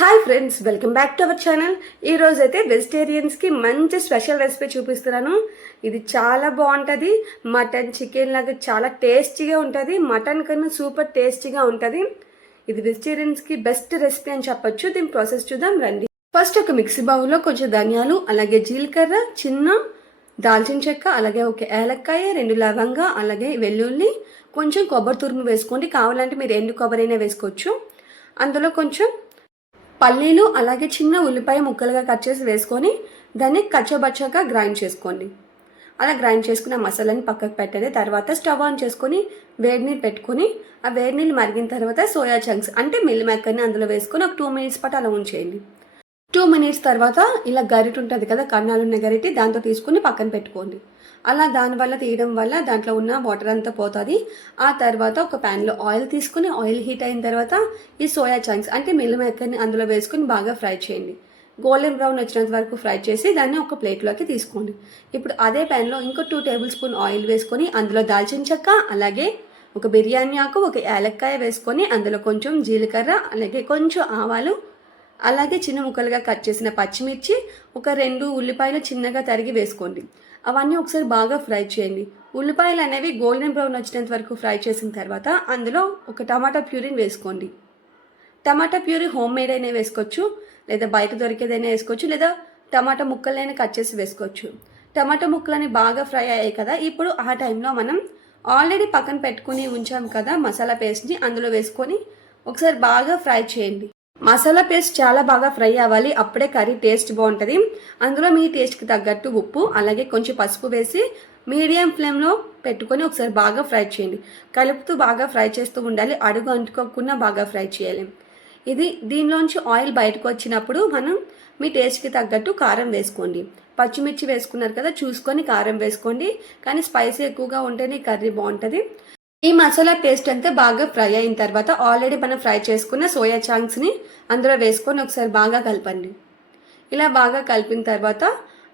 Hi friends welcome back to our channel. ఈ అయితే వెజిటేరియన్స్కి మంచి స్పెషల్ రెసిపీ చూపిస్తున్నాను. ఇది చాలా బాగుంటుంది. మటన్ చికెన్ లాగా చాలా టేస్టీగా ఉంటుంది. మటన్ కన్నా సూపర్ టేస్టీగా ఉంటుంది. ఇది వెజిటేరియన్స్కి బెస్ట్ రెసిపీ అని చెప్పొచ్చు. దీని ప్రాసెస్ చూద్దాం రండి. ఫస్ట్ ఒక మిక్సీ బౌల్లో కొంచెం ధనియాలు అలాగే జీలకర్ర చిన్న దాల్చిన చెక్క అలాగే ఒక ఏలక్కాయ రెండు లవంగ అలాగే వెల్లుల్లి కొంచెం కొబ్బరి తురుము వేసుకోండి. కావాలంటే మీరు ఎండు కొబ్బరి అయినా వేసుకోవచ్చు. అందులో కొంచెం పల్లీలు అలాగే చిన్న ఉల్లిపాయ ముక్కలుగా కట్ చేసి వేసుకొని దాన్ని కచ్చబచ్చగా గ్రైండ్ చేసుకోండి. అలా గ్రైండ్ చేసుకున్న మసాలాని పక్కకు పెట్టండి. తర్వాత స్టవ్ ఆన్ చేసుకొని వేడి నీళ్ళు పెట్టుకొని ఆ వేడి నీళ్ళు మరిగిన తర్వాత సోయా చంక్స్ అంటే మిల్ మేకర్ని అందులో వేసుకొని ఒక టూ మినిట్స్ పాటు అలా ఉంచేయండి. టూ మినిట్స్ తర్వాత ఇలా గరిట ఉంటుంది కదా కన్నాలున్న గరిటి దాంతో తీసుకుని పక్కన పెట్టుకోండి. అలా దానివల్ల తీయడం వల్ల దాంట్లో ఉన్న వాటర్ అంతా పోతుంది. ఆ తర్వాత ఒక ప్యాన్లో ఆయిల్ తీసుకుని ఆయిల్ హీట్ అయిన తర్వాత ఈ సోయా చంక్స్ అంటే మిల్ మేకర్ని అందులో వేసుకుని బాగా ఫ్రై చేయండి. గోల్డెన్ బ్రౌన్ వచ్చినంత వరకు ఫ్రై చేసి దాన్ని ఒక ప్లేట్లోకి తీసుకోండి. ఇప్పుడు అదే ప్యాన్లో ఇంకో టూ టేబుల్ స్పూన్ ఆయిల్ వేసుకొని అందులో దాల్చిన చెక్క అలాగే ఒక బిర్యానీ ఆకు ఒక యాలక్కాయ వేసుకొని అందులో కొంచెం జీలకర్ర అలాగే కొంచెం ఆవాలు అలాగే చిన్న ముక్కలుగా కట్ చేసిన పచ్చిమిర్చి ఒక రెండు ఉల్లిపాయలు చిన్నగా తరిగి వేసుకోండి. అవన్నీ ఒకసారి బాగా ఫ్రై చేయండి. ఉల్లిపాయలు అనేవి గోల్డెన్ బ్రౌన్ వచ్చినంత వరకు ఫ్రై చేసిన తర్వాత అందులో ఒక టమాటా ప్యూరీని వేసుకోండి. టమాటా ప్యూరీ హోమ్ మేడ్ అయినా వేసుకోవచ్చు లేదా బయట దొరికేదైనా వేసుకోవచ్చు లేదా టమాటా ముక్కలైనా కట్ చేసి వేసుకోవచ్చు. టమాటా ముక్కలని బాగా ఫ్రై అయ్యాయి కదా ఇప్పుడు ఆ టైంలో మనం ఆల్రెడీ పక్కన పెట్టుకుని ఉంచాం కదా మసాలా పేస్ట్ని అందులో వేసుకొని ఒకసారి బాగా ఫ్రై చేయండి. మసాలా పేస్ట్ చాలా బాగా ఫ్రై అవ్వాలి. అప్పుడే కర్రీ టేస్ట్ బాగుంటుంది. అందులో మీ టేస్ట్కి తగ్గట్టు ఉప్పు అలాగే కొంచెం పసుపు వేసి మీడియం ఫ్లేమ్లో పెట్టుకొని ఒకసారి బాగా ఫ్రై చేయండి. కలుపుతూ బాగా ఫ్రై చేస్తూ ఉండాలి. అడుగు అంటుకోకుండా బాగా ఫ్రై చేయాలి. ఇది దీనిలోంచి ఆయిల్ బయటకు వచ్చినప్పుడు మనం మీ టేస్ట్కి తగ్గట్టు కారం వేసుకోండి. పచ్చిమిర్చి వేసుకున్నారు కదా చూసుకొని కారం వేసుకోండి. కానీ స్పైసీ ఎక్కువగా ఉంటేనే కర్రీ బాగుంటుంది. ఈ మసాలా పేస్ట్ అంతా బాగా ఫ్రై అయిన తర్వాత ఆల్రెడీ మనం ఫ్రై చేసుకున్న సోయా చాంక్స్ని అందులో వేసుకొని ఒకసారి బాగా కలపండి. ఇలా బాగా కలిపిన తర్వాత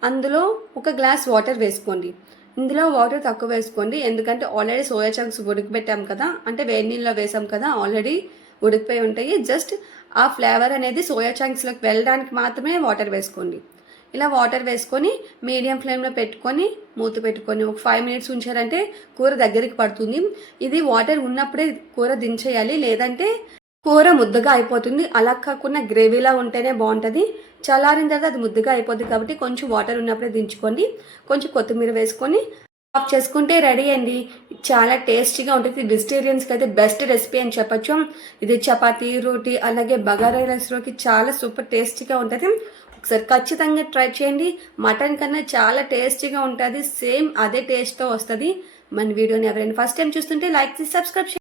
అందులో ఒక గ్లాస్ వాటర్ వేసుకోండి. ఇందులో వాటర్ తక్కువ వేసుకోండి. ఎందుకంటే ఆల్రెడీ సోయా చాంక్స్ ఉడకబెట్టాం కదా అంటే వేడి నీళ్ళలో వేసాం కదా ఆల్రెడీ ఉడికిపోయి ఉంటాయి. జస్ట్ ఆ ఫ్లేవర్ అనేది సోయా చాంక్స్లోకి వెళ్ళడానికి మాత్రమే వాటర్ వేసుకోండి. ఇలా వాటర్ వేసుకొని మీడియం ఫ్లేమ్లో పెట్టుకొని మూత పెట్టుకొని ఒక ఫైవ్ మినిట్స్ ఉంచారంటే కూర దగ్గరికి పడుతుంది. ఇది వాటర్ ఉన్నప్పుడే కూర దించేయాలి లేదంటే కూర ముద్దగా అయిపోతుంది. అలా కాకుండా గ్రేవీలా ఉంటేనే బాగుంటుంది. చల్లారిన తర్వాత అది ముద్దగా అయిపోతుంది కాబట్టి కొంచెం వాటర్ ఉన్నప్పుడే దించుకోండి. కొంచెం కొత్తిమీర వేసుకొని ఆఫ్ చేసుకుంటే రెడీ అండి. చాలా టేస్టీగా ఉంటుంది. వెజిటేరియన్స్కి అయితే బెస్ట్ రెసిపీ అని చెప్పొచ్చు. ఇది చపాతీ రోటీ అలాగే బగారా రైస్లోకి చాలా సూపర్ టేస్టీగా ఉంటుంది. ఒకసారి ఖచ్చితంగా ట్రై చేయండి. మటన్ కన్నా చాలా టేస్టీగా ఉంటుంది. సేమ్ అదే టేస్ట్తో వస్తుంది. మన వీడియోని ఎవరైనా ఫస్ట్ టైం చూస్తుంటే లైక్ చేసి సబ్స్క్రైబ్